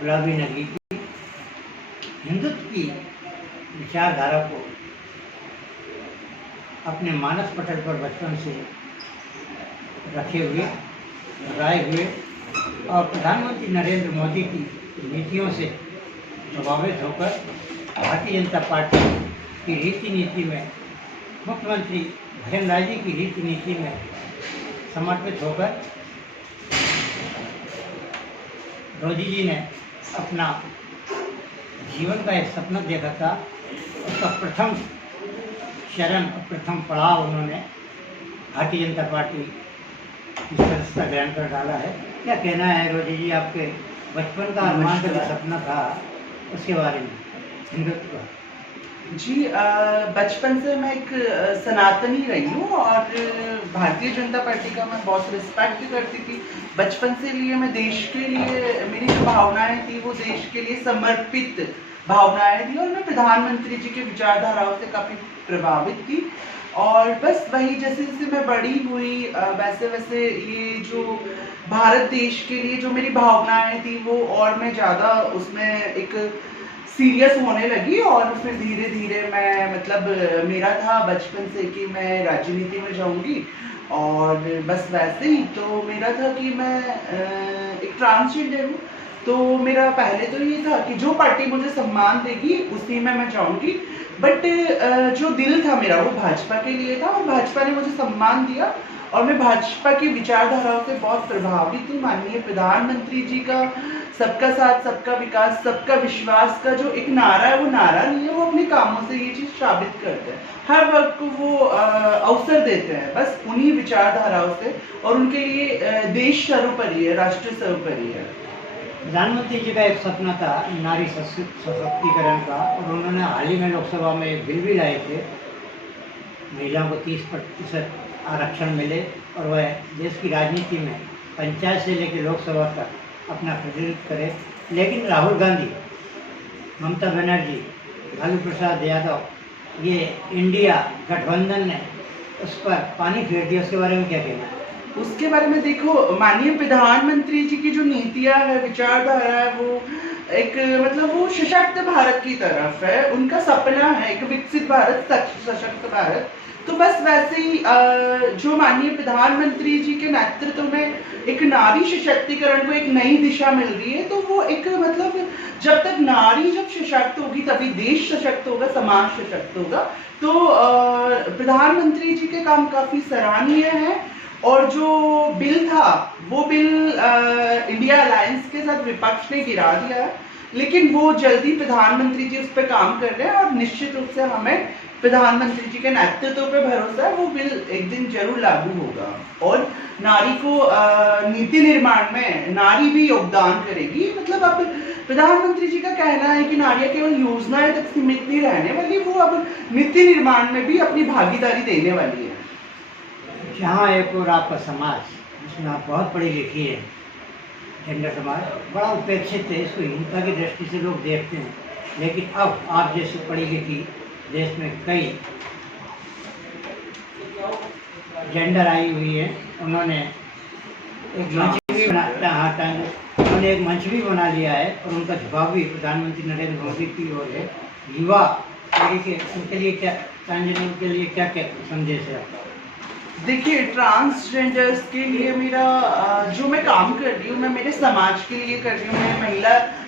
गुलाबी नगरी की हिंदुत्व की विचारधारा को अपने मानस पटल पर बचपन से रखे हुए, लगाए हुए और प्रधानमंत्री नरेंद्र मोदी की नीतियों से प्रभावित होकर भारतीय जनता पार्टी की रीति नीति में, मुख्यमंत्री भजन लाल जी की रीति नीति में समर्पित होकर रोजी जी ने अपना जीवन का एक सपना देखा था। उसका प्रथम चरण और प्रथम पड़ाव उन्होंने भारतीय जनता पार्टी की सदस्यता ग्रहण कर डाला है। क्या कहना है रोजी जी, आपके बचपन का अरमान का जो सपना था उसके बारे में, हिंदुत्व का? जी, बचपन से मैं एक सनातनी रही हूँ और भारतीय जनता पार्टी का मैं बहुत रिस्पेक्ट करती थी। बचपन से लिए मैं देश के लिए, मेरी जो भावनाएं थी वो देश के लिए समर्पित भावनाएं थी और मैं प्रधानमंत्री जी के विचारधाराओं से काफ़ी प्रभावित थी। और बस वही जैसे जैसे मैं बड़ी हुई वैसे वैसे ये जो भारत देश के लिए जो मेरी भावनाएं थी वो और मैं ज़्यादा उसमें एक सीरियस होने लगी। और फिर धीरे धीरे मैं मतलब मेरा था बचपन से कि मैं राजनीति में जाऊंगी और बस वैसे ही तो मेरा था कि मैं एक ट्रांसजेंडर हूँ। तो मेरा पहले तो ये था कि जो पार्टी मुझे सम्मान देगी उसी में मैं जाऊंगी, बट जो दिल था मेरा वो भाजपा के लिए था और भाजपा ने मुझे सम्मान दिया और मैं भाजपा की विचारधाराओं से बहुत प्रभावित हूँ। माननीय प्रधानमंत्री जी का सबका साथ सबका विकास सबका विश्वास का जो एक नारा है वो नारा नहीं है, वो अपने कामों से ये चीज़ साबित करते हैं। हर वर्ग को वो अवसर देते हैं बस उन्हीं विचारधाराओं से और उनके लिए देश सर्वोपरि है, राष्ट्र सर्वोपरि है। प्रधानमंत्री जी का एक सपना था नारी सशक्तिकरण का और उन्होंने हाल ही में लोकसभा में एक बिल भी लाए थे, महिलाओं को 30% आरक्षण मिले और वह देश की राजनीति में पंचायत से लेकर लोकसभा तक अपना प्रतिनिधित्व करे। लेकिन राहुल गांधी, ममता बनर्जी, लालू प्रसाद यादव, ये इंडिया गठबंधन ने उस पर पानी फेर दिया। उसके बारे में क्या कहना है? उसके बारे में देखो, माननीय प्रधानमंत्री जी की जो नीतियां है, विचारधारा है, वो एक मतलब वो सशक्त भारत की तरफ है। उनका सपना है एक विकसित भारत, सशक्त भारत। तो बस वैसे ही जो माननीय प्रधानमंत्री जी के नेतृत्व में एक नारी सशक्तिकरण को एक नई दिशा मिल रही है। तो वो एक मतलब जब तक नारी जब सशक्त होगी तभी देश सशक्त होगा, समाज सशक्त होगा। तो प्रधानमंत्री जी के काम काफी सराहनीय है और जो बिल था वो बिल इंडिया अलायंस के साथ विपक्ष ने गिरा दिया है, लेकिन वो जल्दी प्रधानमंत्री जी उस पर काम कर रहे हैं और निश्चित रूप से हमें प्रधानमंत्री जी के नेतृत्व पे भरोसा है, वो बिल एक दिन जरूर लागू होगा और नारी को नीति निर्माण में नारी भी योगदान करेगी। मतलब अब प्रधानमंत्री जी का कहना है कि नारियां केवल योजनाएं तक सीमित नहीं रहने वाली, वो अब नीति निर्माण में भी अपनी भागीदारी देने वाली है। जहाँ एक और आपका समाज जिसमें आप बहुत पढ़ी लिखी है, जेंडर समाज बड़ा उपेक्षित है, इसको हिंसा की दृष्टि से लोग देखते हैं। लेकिन अब आप जैसे पढ़ी लिखी देश में कई जेंडर आई हुई है, उन्होंने एक मंच भी उन्होंने एक मंच भी बना लिया है और उनका झुकाव भी प्रधानमंत्री नरेंद्र मोदी की ओर है। युवा पीढ़ी के उनके लिए क्या, ट्रांसजेंडर के लिए क्या क्या संदेश है आपका? देखिए, ट्रांसजेंडर्स के लिए मेरा जो मैं काम कर रही हूँ, मैं मेरे समाज के लिए कर रही हूँ, मैं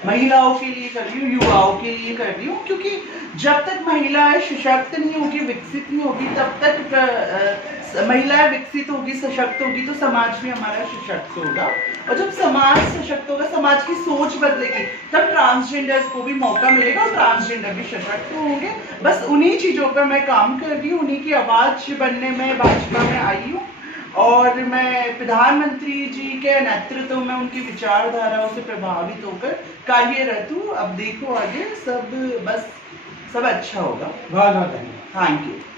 महिलाओं के लिए कर रही हूँ, युवाओं के लिए कर रही हूँ। क्योंकि जब तक महिलाएं सशक्त नहीं होगी, विकसित नहीं होगी, तब तक महिलाएं विकसित होगी, सशक्त होगी तो समाज भी हमारा सशक्त होगा। और जब समाज सशक्त होगा, समाज की सोच बदलेगी, तब ट्रांसजेंडर्स को भी मौका मिलेगा और ट्रांसजेंडर भी सशक्त होंगे। बस उन्हीं चीज़ों पर मैं काम कर रही हूँ, उन्हीं की आवाज़ बनने में भाजपा में आई हूँ और मैं प्रधानमंत्री जी के नेतृत्व में उनकी विचारधाराओं से प्रभावित होकर कार्यरत हूँ। अब देखो आगे सब अच्छा होगा। बहुत बहुत धन्यवाद। Thank you.